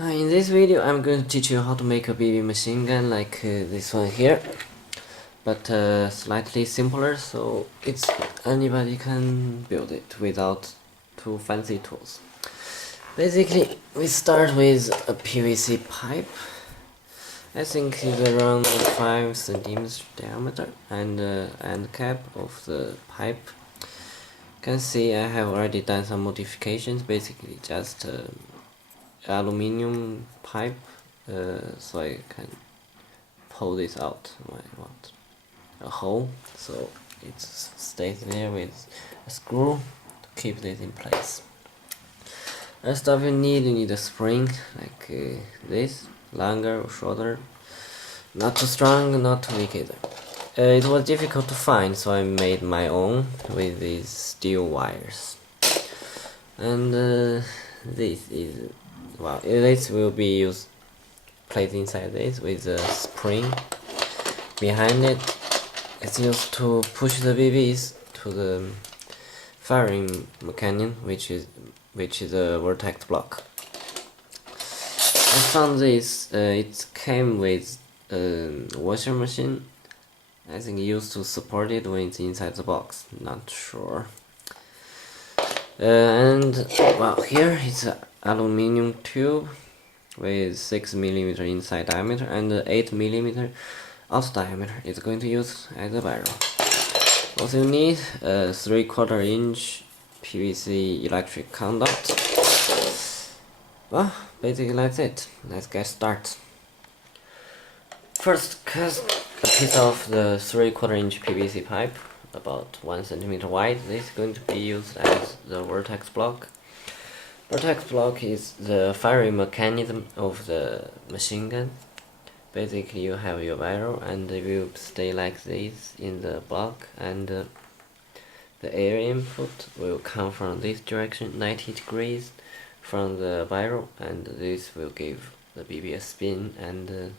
In this video I'm going to teach you how to make a BB machine gun like this one here, but slightly simpler, so anybody can build it without too fancy tools. Basically, we start with a PVC pipe. I think it's around 5 centimeters diameter, and the end cap of the pipe. You can see I have already done some modifications, basically just aluminium pipe, so I can pull this out when I want a hole, so it stays there with a screw to keep this in place. First stuff you need a spring like this, longer or shorter, not too strong, not too weak either. It was difficult to find, so I made my own with these steel wires. And this is, well, this will be used, placed inside this with a spring behind it. It's used to push the BBs to the firing mechanism, which is a vertex block. I found this. It came with a washer machine. I think used to support it when it's inside the box. Not sure. And well, here it's an aluminium tube with 6mm inside diameter and 8mm out diameter. It's going to use as a barrel. Also, you need a 3/4 inch PVC electric conduct. Well, basically that's it. Let's get started. First, cut a piece of the 3/4 inch PVC pipe, about 1 centimeter wide. This is going to be used as the vertex block. Vertex block is the firing mechanism of the machine gun. Basically, you have your barrel and it will stay like this in the block, and the air input will come from this direction, 90 degrees from the barrel, and this will give the BB a spin and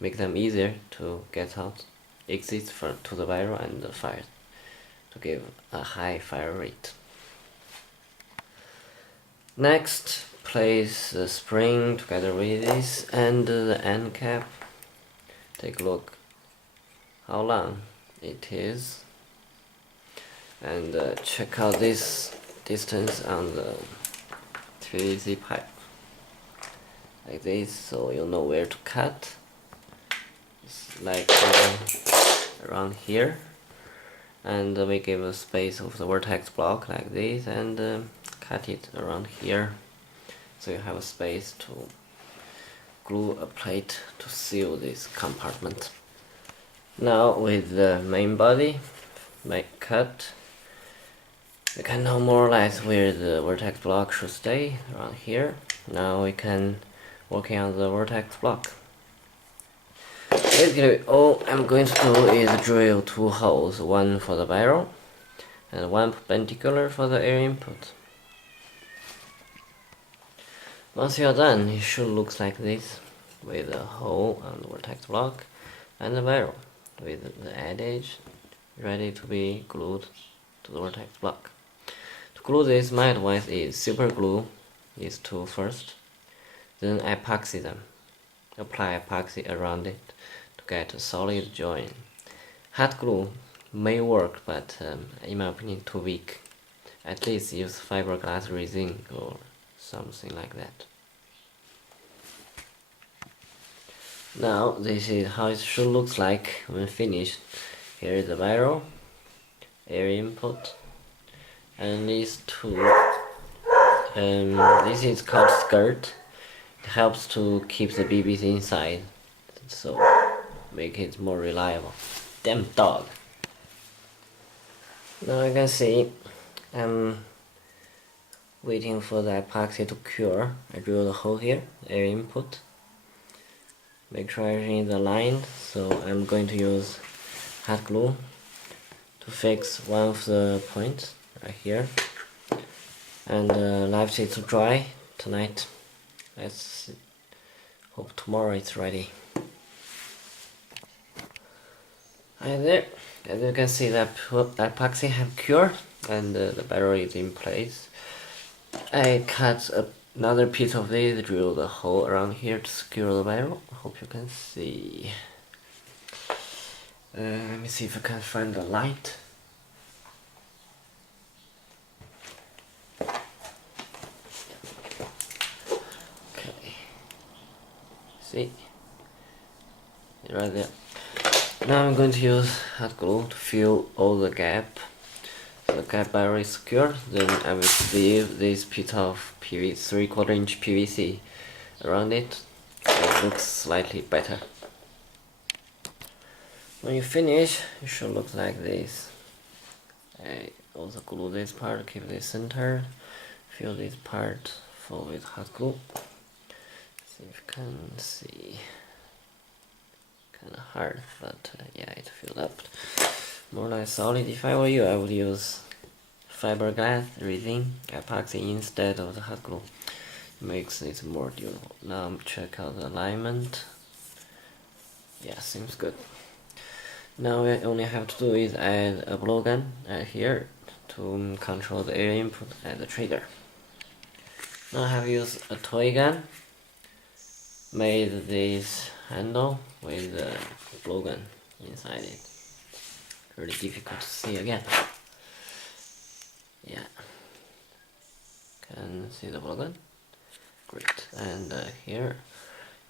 make them easier to get out, exit to the barrel and fire, to give a high fire rate. Next, place the spring together with this and the end cap. Take a look how long it is, and check out this distance on the PVC pipe, like this, so you know where to cut. It's like around here, and we give a space of the vertex block like this, and cut it around here, so you have a space to glue a plate to seal this compartment. Now with the main body cut, we can know more or less where the vertex block should stay, around here. Now we can work on the vertex block. Basically, all I'm going to do is drill 2 holes, one for the barrel and one perpendicular for the air input. Once you're done, it should look like this, with a hole on the vertex block and the barrel with the edge ready to be glued to the vertex block. To glue this, my advice is super glue these two first, then epoxy them. Apply epoxy around it to get a solid join. Hot glue may work, but in my opinion too weak. At least use fiberglass resin or something like that. Now this is how it should look like when finished. Here is the barrel, air input, and these two. This is called skirt. It helps to keep the BBs inside, so make it more reliable. Damn dog! Now you can see I'm waiting for the epoxy to cure. I drilled a hole here, air input. Make sure everything is aligned, so I'm going to use hot glue to fix one of the points right here, and left it to dry tonight. Let's hope tomorrow it's ready. And there, as you can see, that epoxy have cured and the barrel is in place. I cut a Another piece of this, drill the hole around here to secure the barrel. Hope you can see. Let me see if I can find the light. Okay. See? Right there. Now I'm going to use hot glue to fill all the gap. So the gap barrel is secure. Then I will sleeve this piece of 3/4 inch PVC around it. So it looks slightly better. When you finish, it should look like this. I also glue this part, keep this center, fill this part full with hot glue. See if you can see. Kinda hard, but yeah, it filled up. More or less solid. If I were you, I would use fiberglass resin epoxy instead of the hot glue. It makes it more durable. Now check out the alignment. Yeah, seems good. Now we only have to do is add a blowgun here to control the air input and the trigger. Now I have used a toy gun, made this handle with the blowgun inside it. Really difficult to see again. Yeah, can see the blowgun. Great. And here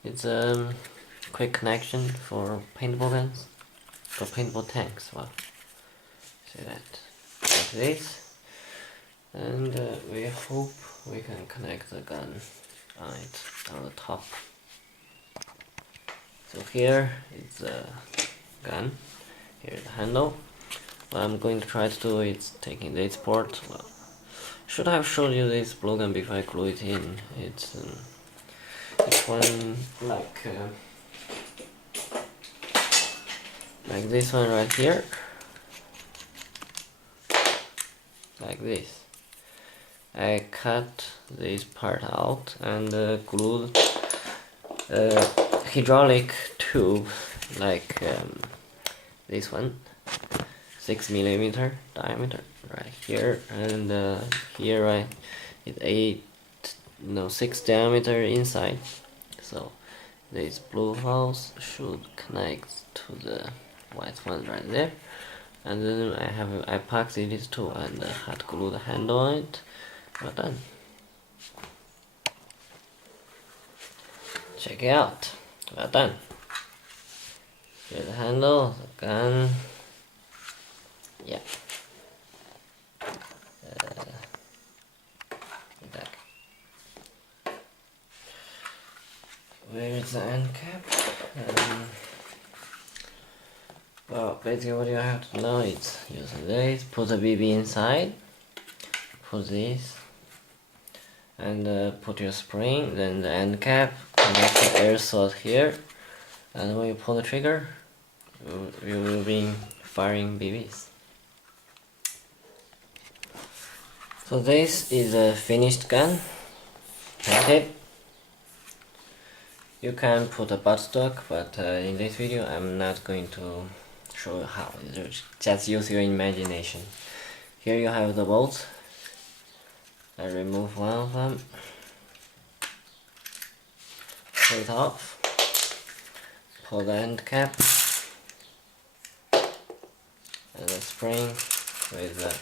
it's a quick connection for paintball guns. For paintball tanks, well, see that, like this, and we hope we can connect the gun on it on the top. So here is the gun, here is the handle. What I'm going to try to do is taking this port. Well, should have showed you this blowgun before I glue it in. It's one like this one right here, like this. I cut this part out and glued a hydraulic tube like this one, 6mm diameter right here, and here right it's 6 diameter inside. So these blue holes should connect to the white one right there, and then I have epoxy this too and hot glue the handle on it. Well done. Check it out. Well done. Here's the handle, the gun. Yeah. Where is the end cap? Well, basically what you have to know is using this, put the BB inside, put this, and put your spring, then the end cap, connect the airsoft here, and when you pull the trigger, you will be firing BBs. So this is a finished gun. Okay. You can put a buttstock, but in this video I'm not going to show you how. Just use your imagination. Here you have the bolts. I remove one of them. Pull it off. Pull the end cap. And the spring with the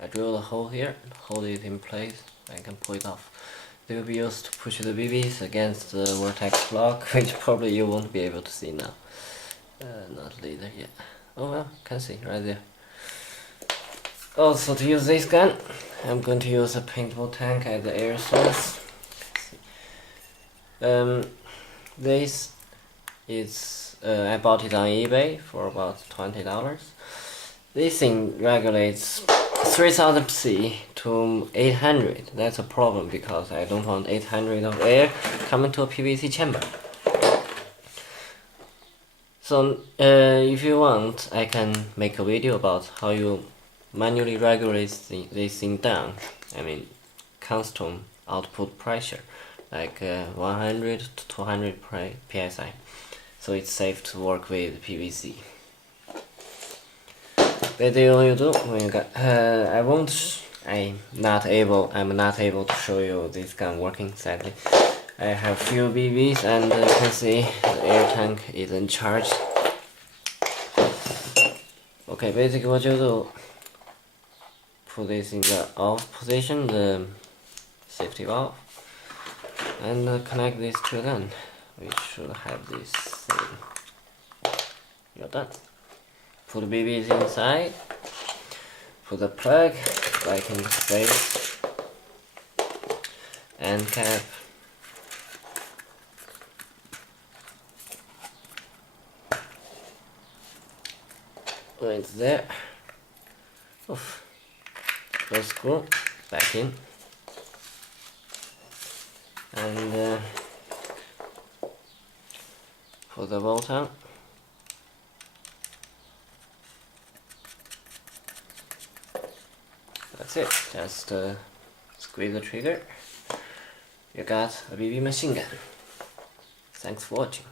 I drill a hole here, hold it in place, I can pull it off. They will be used to push the BBs against the vortex block, which probably you won't be able to see now. Not later yet. Oh well, can see right there. Also, to use this gun, I'm going to use a paintball tank as the air source. This is I bought it on eBay for about $20. This thing regulates 3000 psi to 800. That's a problem because I don't want 800 of air coming to a PVC chamber. So if you want, I can make a video about how you manually regulate this thing down. I mean custom output pressure, like 100 to 200 psi. So it's safe to work with PVC. basically all you do when you got I'm not able to show you this gun working exactly. I have few BBs and you can see the air tank isn't charged. Okay, basically what you do, put this in the off position, the safety valve, and connect this to the gun. We should have this thing. You're done. Put the BBs inside, put the plug back into space, and cap. When it's there, oof, the screw back in, and put the bolt on. That's it. Just squeeze the trigger. You got a BB machine gun. Thanks for watching.